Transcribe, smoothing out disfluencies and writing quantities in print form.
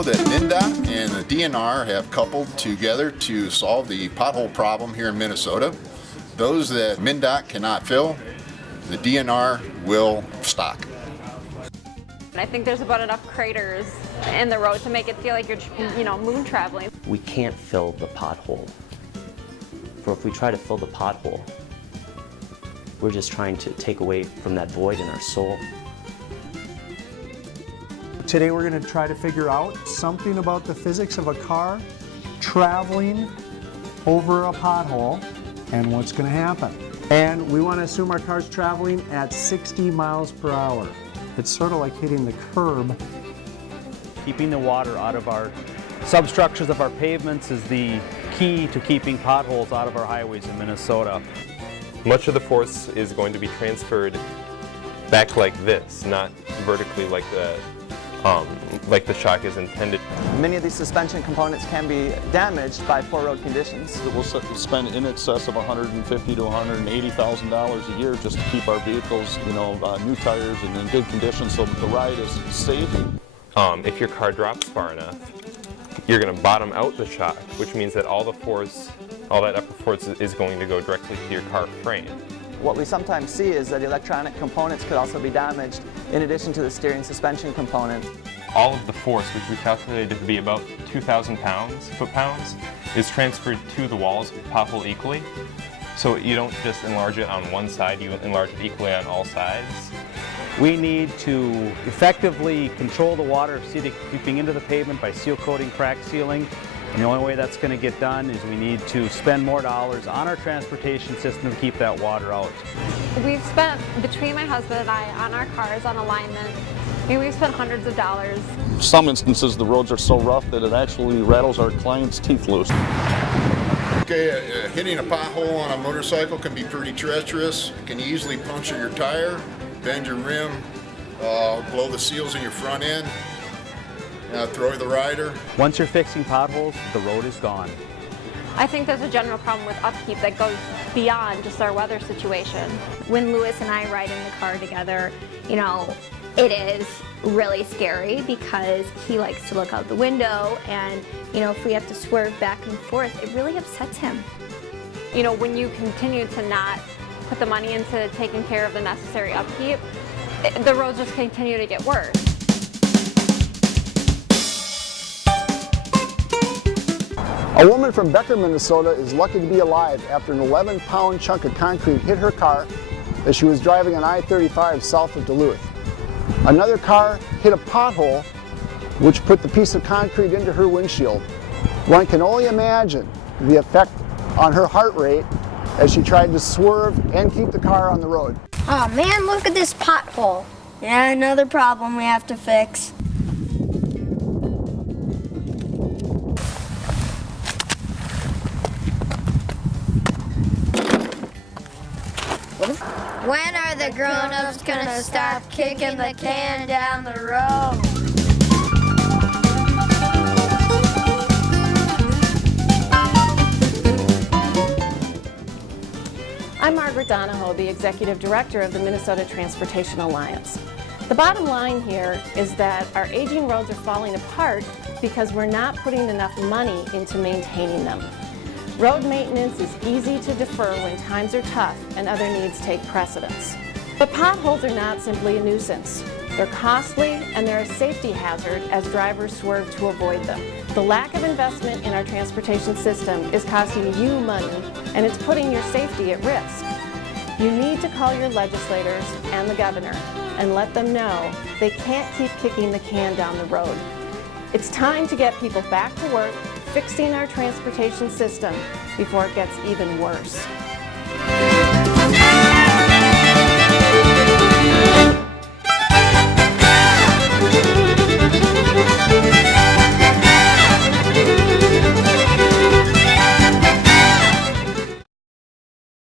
know that MnDOT and the DNR have coupled together to solve the pothole problem here in Minnesota. Those that MnDOT cannot fill, the DNR will stock. I think there's about enough craters in the road to make it feel like you're, moon traveling. We can't fill the pothole. For if we try to fill the pothole, we're just trying to take away from that void in our soul. Today we're going to try to figure out something about the physics of a car traveling over a pothole and what's going to happen. And we want to assume our car's traveling at 60 miles per hour. It's sort of like hitting the curb. Keeping the water out of our substructures of our pavements is the key to keeping potholes out of our highways in Minnesota. Much of the force is going to be transferred back like this, not vertically like the shock is intended. Many of these suspension components can be damaged by poor road conditions. We'll spend in excess of $150,000 to $180,000 a year just to keep our vehicles, new tires and in good condition so that the ride is safe. If your car drops far enough, you're going to bottom out the shock, which means that all that upper force is going to go directly to your car frame. What we sometimes see is that electronic components could also be damaged in addition to the steering suspension component. All of the force, which we calculated to be about 2,000 foot-pounds, is transferred to the walls of the pothole equally. So you don't just enlarge it on one side, you enlarge it equally on all sides. We need to effectively control the water seeping into the pavement by seal coating, crack sealing. And the only way that's going to get done is we need to spend more dollars on our transportation system to keep that water out. We've spent, between my husband and I, on our cars, on alignment, we've spent hundreds of dollars. In some instances, the roads are so rough that it actually rattles our clients' teeth loose. Okay, hitting a pothole on a motorcycle can be pretty treacherous. It can easily puncture your tire, bend your rim, blow the seals in your front end, throw the rider. Once you're fixing potholes, the road is gone. I think there's a general problem with upkeep that goes beyond just our weather situation. When Lewis and I ride in the car together, it is really scary because he likes to look out the window and, if we have to swerve back and forth, it really upsets him. When you continue to not put the money into taking care of the necessary upkeep, the roads just continue to get worse. A woman from Becker, Minnesota is lucky to be alive after an 11-pound chunk of concrete hit her car as she was driving on I-35 south of Duluth. Another car hit a pothole which put the piece of concrete into her windshield. One can only imagine the effect on her heart rate as she tried to swerve and keep the car on the road. Oh man, look at this pothole. Yeah, another problem we have to fix. When are the grown-ups gonna stop kicking the can down the road? I'm Margaret Donahoe, the Executive Director of the Minnesota Transportation Alliance. The bottom line here is that our aging roads are falling apart because we're not putting enough money into maintaining them. Road maintenance is easy to defer when times are tough and other needs take precedence. But potholes are not simply a nuisance. They're costly and they're a safety hazard as drivers swerve to avoid them. The lack of investment in our transportation system is costing you money and it's putting your safety at risk. You need to call your legislators and the governor and let them know they can't keep kicking the can down the road. It's time to get people back to work fixing our transportation system before it gets even worse.